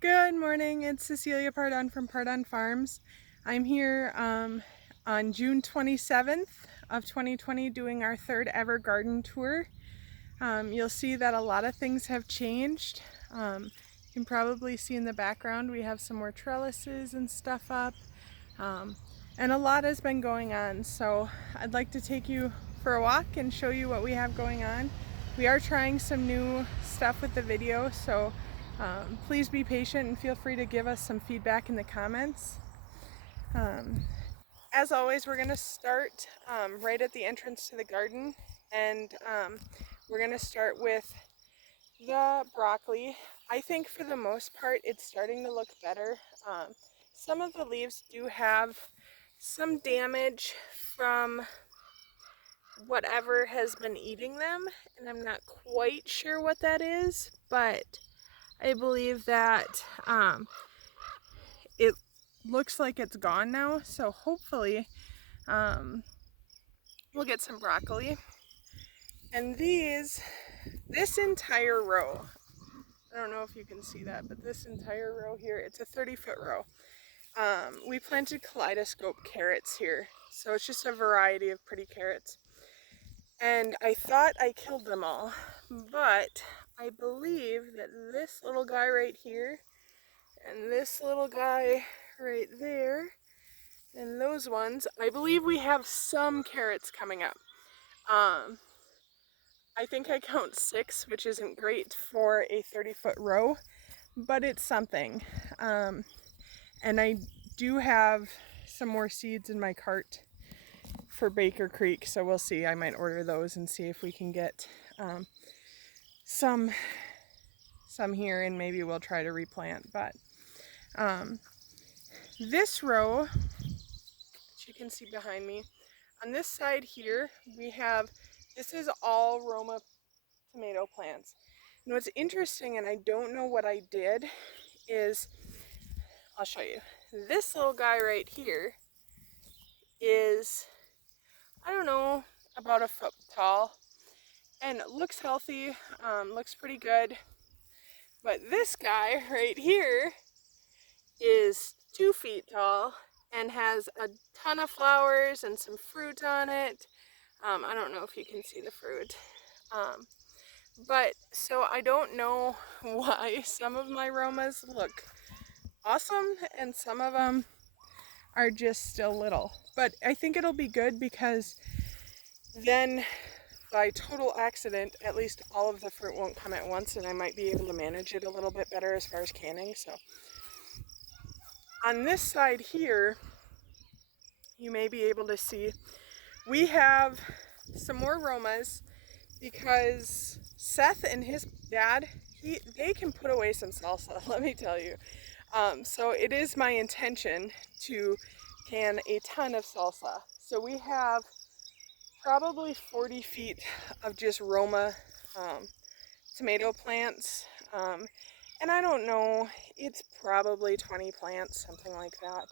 Good morning, it's Cecilia Pardon from Pardon Farms. I'm here on June 27th of 2020 doing our third ever garden tour. You'll see that a lot of things have changed. You can probably see in the background we have some more trellises and stuff up, and a lot has been going on. So I'd like to take you for a walk and show you what we have going on. We are trying some new stuff with the video, so please be patient and feel free to give us some feedback in the comments. As always, we're going to start right at the entrance to the garden, and we're going to start with the broccoli. I think for the most part it's starting to look better. Some of the leaves do have some damage from whatever has been eating them, and I'm not quite sure what that is, but I believe that it looks like it's gone now, so hopefully we'll get some broccoli. And this entire row, I don't know if you can see that, but this entire row here, it's a 30-foot row. We planted kaleidoscope carrots here, so it's just a variety of pretty carrots. And I thought I killed them all, but I believe that this little guy right here and this little guy right there and those ones, I believe we have some carrots coming up. I think I count 6, which isn't great for a 30-foot row, but it's something. And I do have some more seeds in my cart for Baker Creek, so we'll see. I might order those and see if we can get some here, and maybe we'll try to replant. But this row, as you can see behind me, on this side here, this is all Roma tomato plants. And what's interesting, and I don't know what I did, is, I'll show you. This little guy right here is, I don't know, about a foot tall, and it looks healthy, looks pretty good. But this guy right here is 2 feet tall and has a ton of flowers and some fruit on it. I don't know if you can see the fruit. But so I don't know why some of my Romas look awesome and some of them are just still little. But I think it'll be good because then by total accident, at least all of the fruit won't come at once, and I might be able to manage it a little bit better as far as canning. So on this side here, you may be able to see we have some more Romas because Seth and his dad, they can put away some salsa, let me tell you. So it is my intention to can a ton of salsa. So we have probably 40 feet of just Roma tomato plants. And I don't know, it's probably 20 plants, something like that.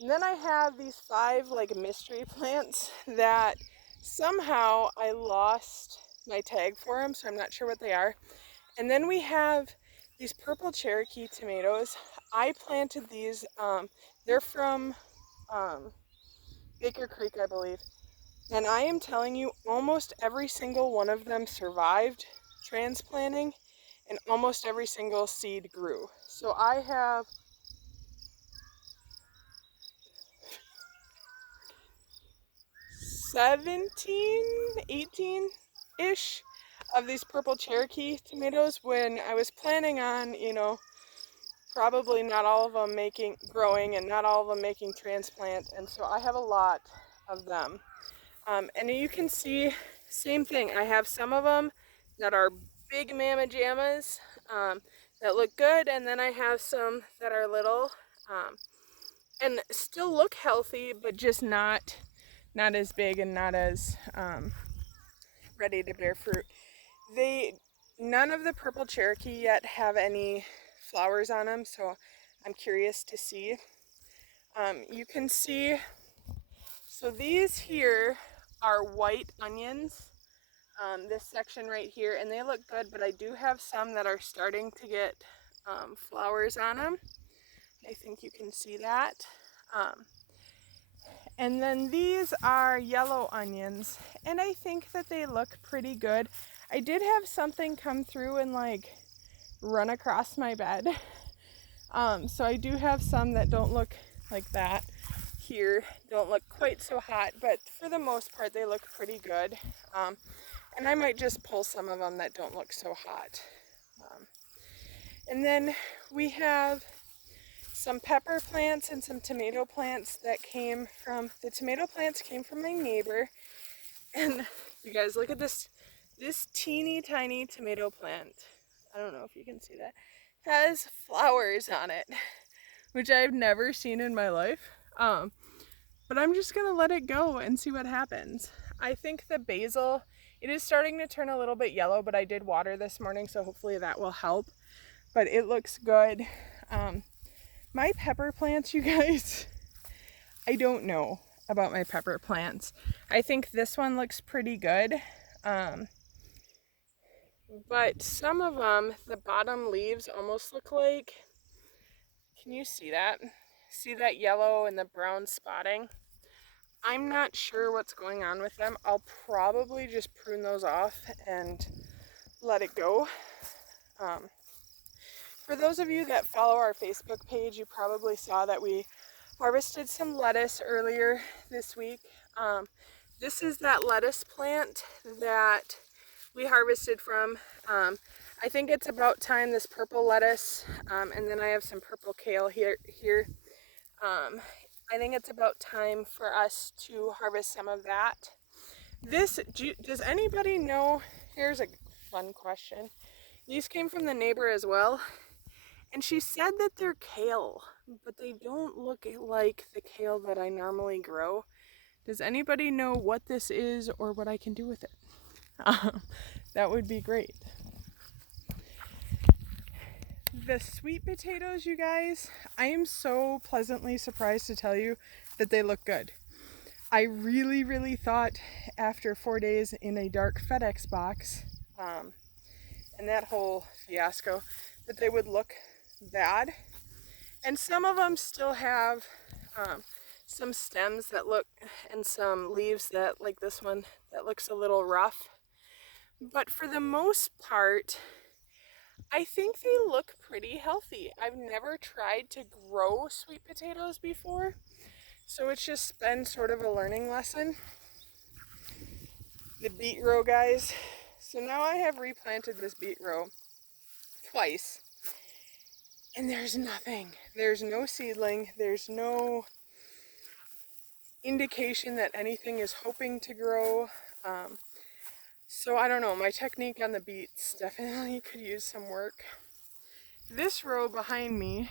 And then I have these 5 like mystery plants that somehow I lost my tag for them, so I'm not sure what they are. And then we have these purple Cherokee tomatoes. I planted these, they're from Baker Creek, I believe. And I am telling you, almost every single one of them survived transplanting, and almost every single seed grew. So I have 17, 18-ish of these purple Cherokee tomatoes when I was planning on, probably not all of them growing and not all of them making transplant. And so I have a lot of them. And you can see, same thing. I have some of them that are big mamma jammas that look good, and then I have some that are little and still look healthy, but just not as big and not as ready to bear fruit. None of the purple Cherokee yet have any flowers on them, so I'm curious to see. You can see, so these here are white onions, this section right here, and they look good, but I do have some that are starting to get flowers on them. I think you can see that. And then these are yellow onions, and I think that they look pretty good. I did have something come through and like run across my bed. So I do have some that don't look like that here, don't look quite so hot, but for the most part they look pretty good. And I might just pull some of them that don't look so hot. And then we have some pepper plants and some tomato plants that came from, the tomato plants came from my neighbor. And you guys, look at this teeny tiny tomato plant. I don't know if you can see that. Has flowers on it, which I've never seen in my life. But I'm just gonna let it go and see what happens. I think the basil, it is starting to turn a little bit yellow, but I did water this morning, so hopefully that will help. But it looks good. My pepper plants, you guys, I don't know about my pepper plants. I think this one looks pretty good. But some of them, the bottom leaves almost look like, can you see that? See that yellow and the brown spotting? I'm not sure what's going on with them. I'll probably just prune those off and let it go. For those of you that follow our Facebook page, you probably saw that we harvested some lettuce earlier this week. This is that lettuce plant that we harvested from. I think it's about time, this purple lettuce, and then I have some purple kale here. I think it's about time for us to harvest some of that. Does anybody know, here's a fun question. These came from the neighbor as well. And she said that they're kale, but they don't look like the kale that I normally grow. Does anybody know what this is or what I can do with it? That would be great. The sweet potatoes, you guys, I am so pleasantly surprised to tell you that they look good. I really, really thought after 4 days in a dark FedEx box, and that whole fiasco, that they would look bad. And some of them still have some stems that look, and some leaves that, like this one, that looks a little rough. But for the most part, I think they look pretty healthy. I've never tried to grow sweet potatoes before, so it's just been sort of a learning lesson. The beet row, guys. So now I have replanted this beet row twice. And there's nothing. There's no seedling. There's no indication that anything is hoping to grow. So I don't know. My technique on the beets definitely could use some work. This row behind me,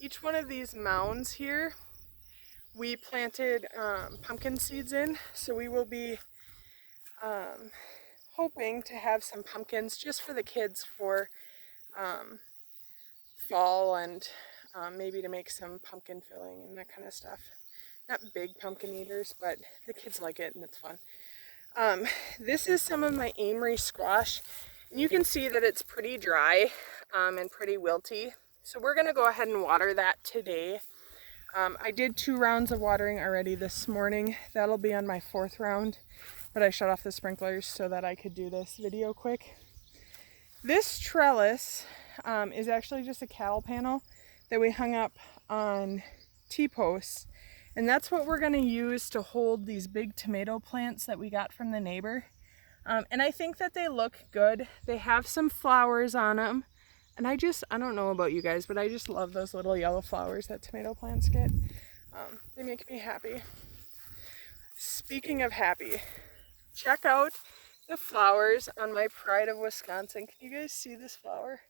each one of these mounds here, we planted pumpkin seeds in. So we will be hoping to have some pumpkins just for the kids for fall, and maybe to make some pumpkin filling and that kind of stuff. Not big pumpkin eaters, but the kids like it and it's fun. This is some of my Amory squash. You can see that it's pretty dry and pretty wilty. So we're gonna go ahead and water that today. I did 2 rounds of watering already this morning. That'll be on my 4th round, but I shut off the sprinklers so that I could do this video quick. This trellis is actually just a cattle panel that we hung up on T-posts, and that's what we're going to use to hold these big tomato plants that we got from the neighbor. And I think that they look good. They have some flowers on them, and I don't know about you guys, but I just love those little yellow flowers that tomato plants get. They make me happy. Speaking of happy, check out the flowers on my Pride of Wisconsin. Can you guys see this flower?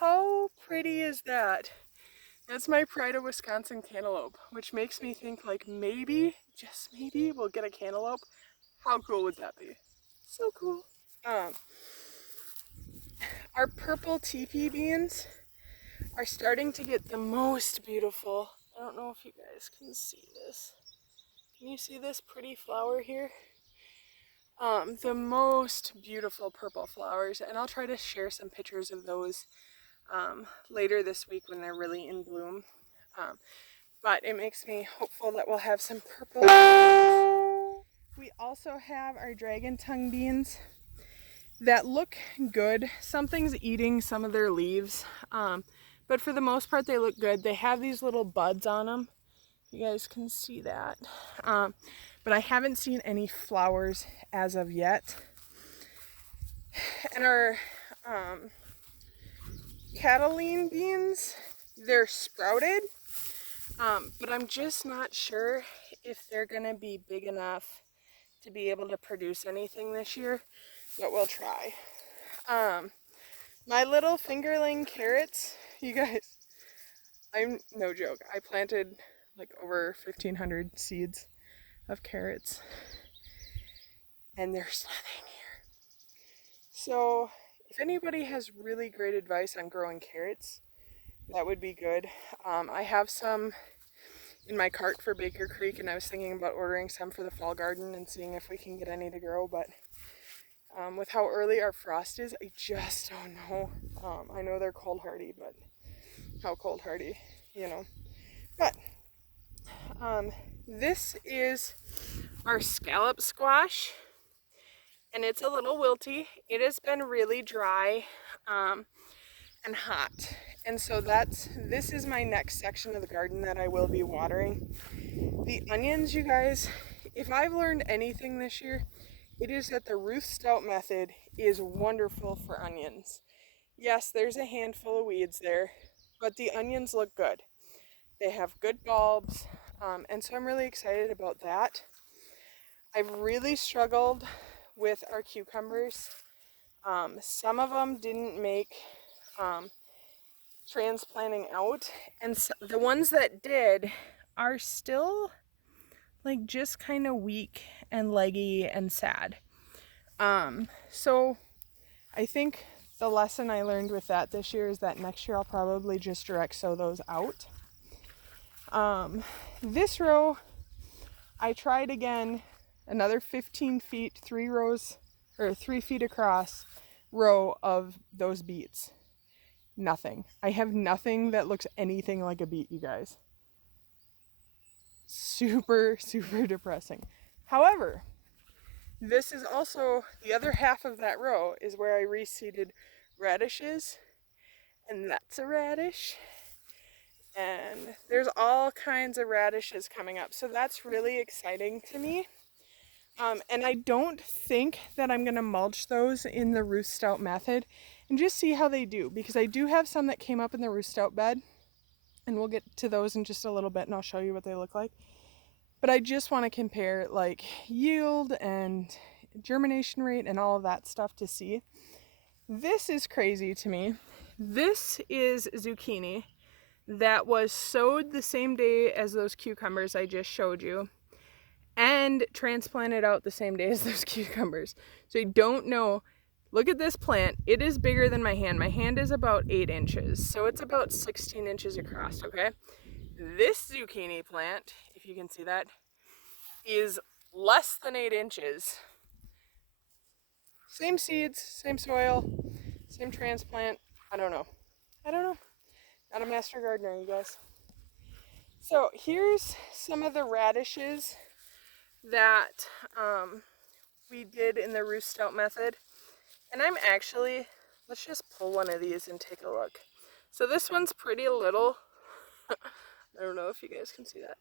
How pretty is that? That's my Pride of Wisconsin cantaloupe, which makes me think like maybe, just maybe, we'll get a cantaloupe. How cool would that be? So cool. Our purple teepee beans are starting to get the most beautiful. I don't know if you guys can see this. Can you see this pretty flower here? The most beautiful purple flowers, and I'll try to share some pictures of those later this week when they're really in bloom. But it makes me hopeful that we'll have some purple. We also have our dragon tongue beans that look good. Something's eating some of their leaves, but for the most part they look good. They have these little buds on them. You guys can see that. But I haven't seen any flowers as of yet. And our Cataline beans, they're sprouted, but I'm just not sure if they're gonna be big enough to be able to produce anything this year, but we'll try. My little fingerling carrots, you guys, I'm no joke. I planted like over 1,500 seeds of carrots, and there's nothing here. So if anybody has really great advice on growing carrots, that would be good. I have some in my cart for Baker Creek, and I was thinking about ordering some for the fall garden and seeing if we can get any to grow, but with how early our frost is, I just don't know. I know they're cold hardy, but how cold hardy, you know. But this is our scallop squash, and it's a little wilty. It has been really dry and hot, and so this is my next section of the garden that I will be watering. The onions, you guys, if I've learned anything this year, it is that the Ruth Stout method is wonderful for onions. Yes, there's a handful of weeds there, but the onions look good. They have good bulbs, and so I'm really excited about that. I've really struggled with our cucumbers. Some of them didn't make transplanting out, and so the ones that did are still like just kind of weak and leggy and sad. So I think the lesson I learned with that this year is that next year I'll probably just direct sow those out. This row, I tried again, another 15 feet, 3 rows, or 3 feet across row of those beets. Nothing. I have nothing that looks anything like a beet, you guys. Super, super depressing. However, this is also, the other half of that row is where I reseeded radishes, and that's a radish. And there's all kinds of radishes coming up, so that's really exciting to me. And I don't think that I'm going to mulch those in the Ruth Stout method and just see how they do, because I do have some that came up in the Ruth Stout bed, and we'll get to those in just a little bit and I'll show you what they look like. But I just want to compare like yield and germination rate and all of that stuff to see. This is crazy to me. This is zucchini that was sowed the same day as those cucumbers I just showed you and transplanted out the same day as those cucumbers. So you don't know. Look at this plant. It is bigger than my hand. My hand is about 8 inches, so it's about 16 inches across, okay? This zucchini plant, if you can see that, is less than 8 inches. Same seeds, same soil, same transplant. I don't know. Not a master gardener, you guys. So here's some of the radishes that we did in the Ruth Stout method. And I'm actually, let's just pull one of these and take a look. So this one's pretty little. I don't know if you guys can see that.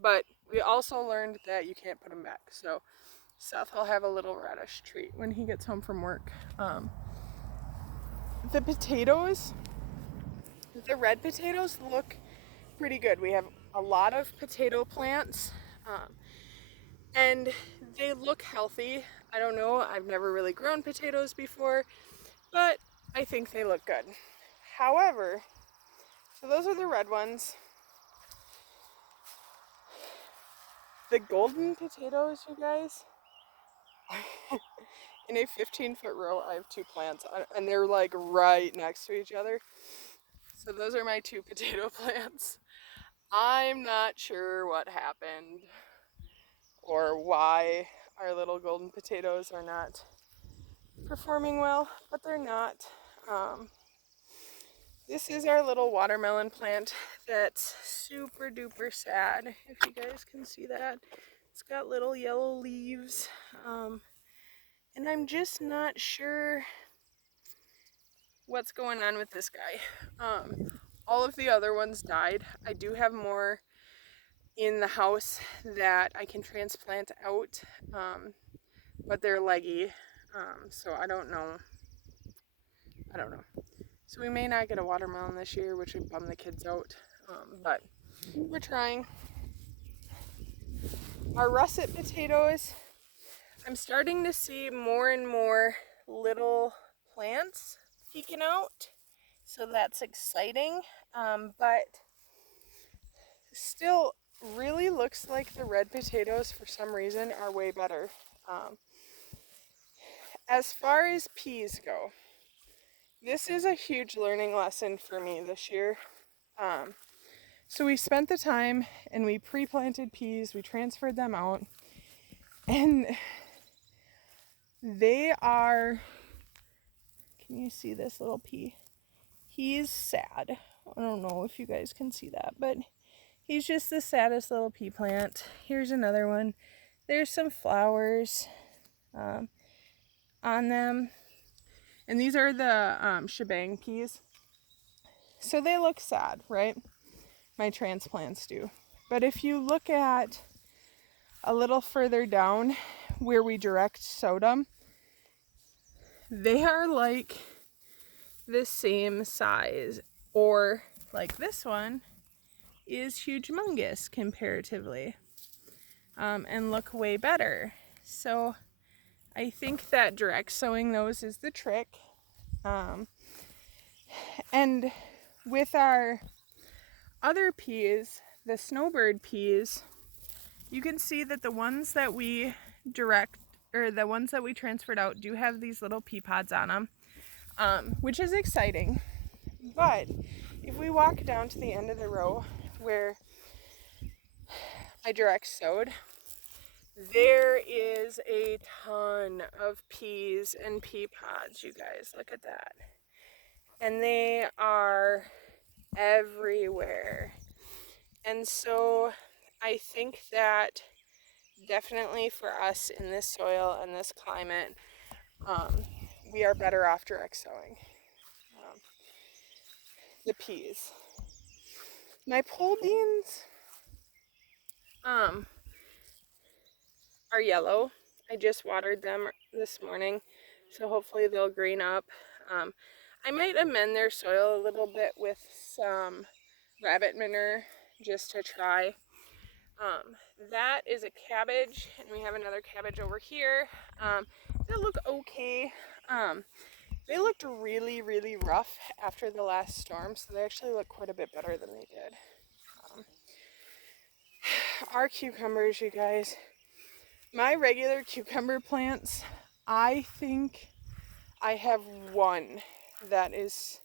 But we also learned that you can't put them back. So Seth will have a little radish treat when he gets home from work. The potatoes, the red potatoes look pretty good. We have a lot of potato plants, and they look healthy. I don't know, I've never really grown potatoes before, but I think they look good. However, so those are the red ones. The golden potatoes, you guys, in a 15-foot row, I have 2 plants, and they're like right next to each other. So those are my 2 potato plants. I'm not sure what happened or why our little golden potatoes are not performing well, but they're not. This is our little watermelon plant that's super duper sad, if you guys can see that. It's got little yellow leaves, and I'm just not sure what's going on with this guy. All of the other ones died. I do have more in the house that I can transplant out, but they're leggy, so I don't know. So we may not get a watermelon this year, which would bum the kids out, but we're trying. Our russet potatoes, I'm starting to see more and more little plants peeking out, so that's exciting, but still really looks like the red potatoes for some reason are way better. As far as peas go, this is a huge learning lesson for me this year. So we spent the time and we pre-planted peas, we transferred them out, and they are, can you see this little pea? He's sad. I don't know if you guys can see that, but he's just the saddest little pea plant. Here's another one. There's some flowers on them. And these are the shebang peas. So they look sad, right? My transplants do. But if you look at a little further down where we direct sowed them, they are like the same size, or like this one is humongous comparatively, and look way better. So I think that direct sowing those is the trick. And with our other peas, the snowbird peas, you can see that the ones that we the ones that we transferred out do have these little pea pods on them, which is exciting. But if we walk down to the end of the row where I direct sowed, there is a ton of peas and pea pods, you guys. Look at that. And they are everywhere. And so I think that definitely for us in this soil and this climate, we are better off direct sowing the peas. My pole beans are yellow. I just watered them this morning, so hopefully they'll green up. I might amend their soil a little bit with some rabbit manure just to try. That is a cabbage, and we have another cabbage over here. They look okay. They looked really, really rough after the last storm, so they actually look quite a bit better than they did. Our cucumbers, you guys. My regular cucumber plants, I think I have one that is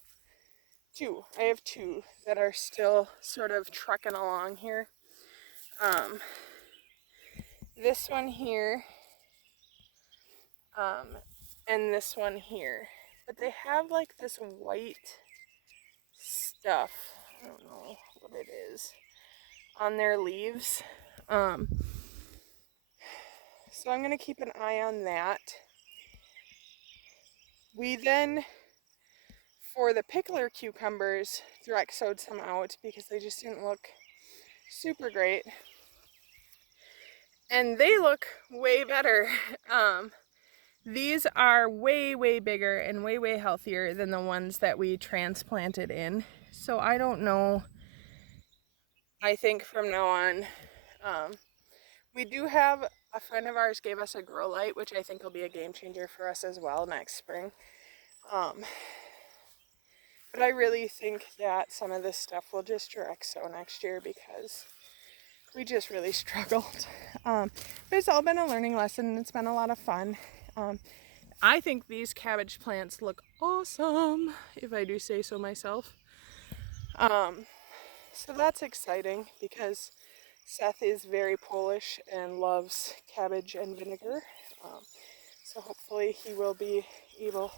two. I have two that are still sort of trucking along here. This one here, and this one here. But they have like this white stuff, I don't know what it is, on their leaves. So I'm going to keep an eye on that. We then, for the pickler cucumbers, direct sowed some out because they just didn't look super great. And they look way better. These are way, way bigger and way, way healthier than the ones that we transplanted in. So I don't know. I think from now on, we do have a friend of ours gave us a grow light, which I think will be a game changer for us as well next spring. But I really think that some of this stuff will just direct sow next year because we just really struggled. But it's all been a learning lesson and it's been a lot of fun. I think these cabbage plants look awesome, if I do say so myself. So that's exciting because Seth is very Polish and loves cabbage and vinegar. So hopefully he will be able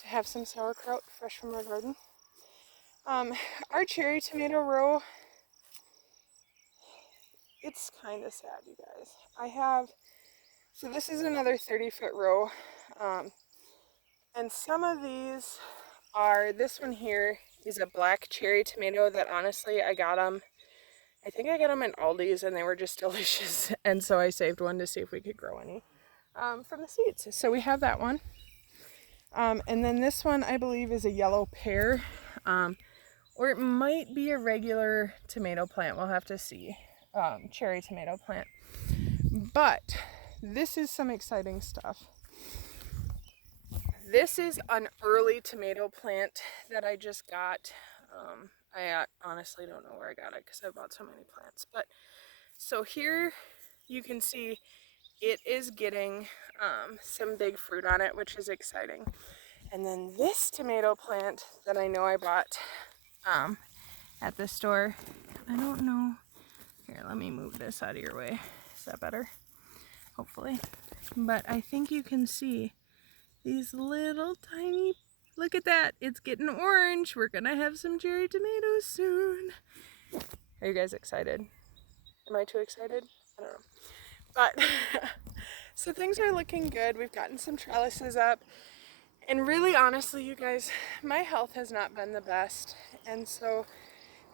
to have some sauerkraut fresh from our garden. Our cherry tomato row, it's kind of sad, you guys. So this is another 30-foot row. And some of these this one here is a black cherry tomato that honestly I got them. I think I got them at Aldi's and they were just delicious. And so I saved one to see if we could grow any from the seeds. So we have that one. And then this one I believe is a yellow pear. Or it might be a regular tomato plant. We'll have to see. Cherry tomato plant. But this is some exciting stuff. This is an early tomato plant that I just got. I honestly don't know where I got it because I bought so many plants. But so here you can see it is getting some big fruit on it, which is exciting. And then this tomato plant that I know I bought at the store, I don't know. Here, let me move this out of your way. Is that better? Hopefully. But I think you can see these little tiny, look at that, it's getting orange. We're gonna have some cherry tomatoes soon. Are you guys excited? Am I too excited? I don't know. But, so things are looking good. We've gotten some trellises up. And really, honestly, you guys, my health has not been the best. And so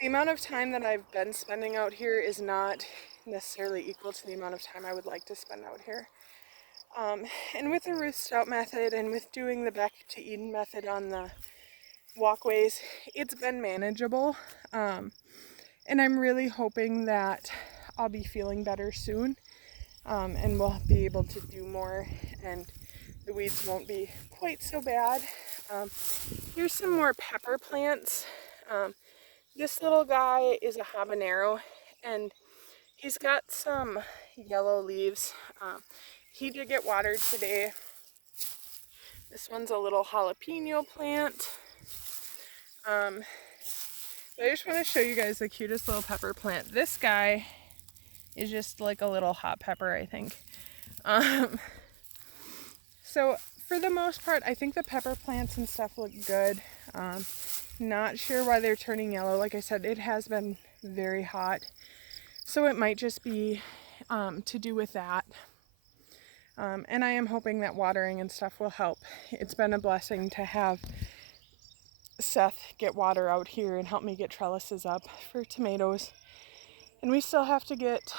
the amount of time that I've been spending out here is not necessarily equal to the amount of time I would like to spend out here. And with the Ruth Stout method and with doing the Back to Eden method on the walkways, it's been manageable. And I'm really hoping that I'll be feeling better soon and we'll be able to do more and the weeds won't be quite so bad. Here's some more pepper plants. This little guy is a habanero and he's got some yellow leaves. He did get watered today. This one's a little jalapeno plant. But I just want to show you guys the cutest little pepper plant. This guy is just like a little hot pepper, I think. So for the most part, I think the pepper plants and stuff look good. Not sure why they're turning yellow. Like I said, it has been very hot. So it might just be to do with that. And I am hoping that watering and stuff will help. It's been a blessing to have Seth get water out here and help me get trellises up for tomatoes. And we still have to get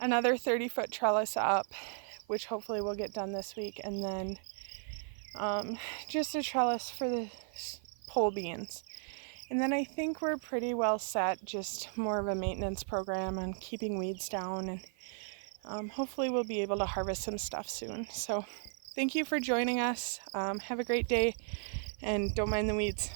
another 30-foot trellis up, which hopefully will get done this week. And then just a trellis for the pole beans. And then I think we're pretty well set, just more of a maintenance program on keeping weeds down. And hopefully we'll be able to harvest some stuff soon. So thank you for joining us. Have a great day and don't mind the weeds.